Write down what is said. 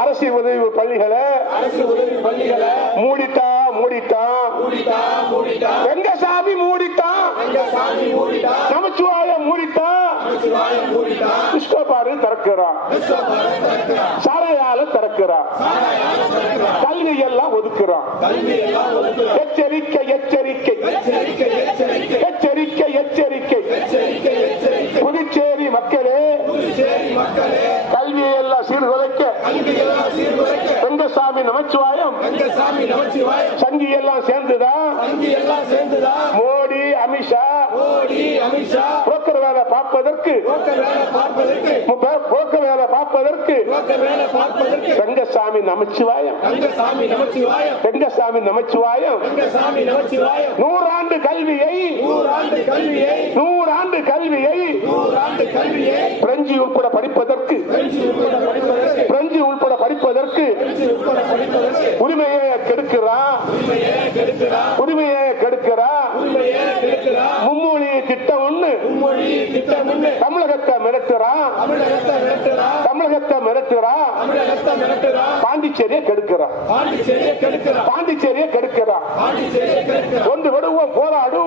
அரசு உதவி பள்ளிகளை மூடிட்டான் வெங்கசாமி மூடிட்டான் நமச்சிவாயம் மூடிட்டான் கிறிஸ்டோபாரு திறக்கிறான் சாராயால திறக்கிறான் கல்வி எல்லாம் ஒதுக்குறான் எச்சரிக்கை எச்சரிக்கை எச்சரிக்கை எச்சரிக்கை புதுச்சேரி மக்களே கல்வியை எல்லாம் சீர்குலைக்க வெங்கசாமி நமச்சிவாயம் சங்கி எல்லாம் சேர்ந்துதான் மோடி அமித்ஷா புரோக்கர் வேலை பார்ப்பதற்கு வெங்கசாமி நமச்சிவாயம் வெங்கசாமி நமச்சிவாயம் 100 ஆண்டு கல்வியை பிரெஞ்சு உட்பட படிப்பதற்கு உரிமையை கெடுக்கிறான் மும்மொழி திட்டம் ஒண்ணு தமிழகத்தை மிரட்டுறான் பாண்டிச்சேரியை கெடுக்கிறான் ஒன்று விடுவோம் போராடுவோம்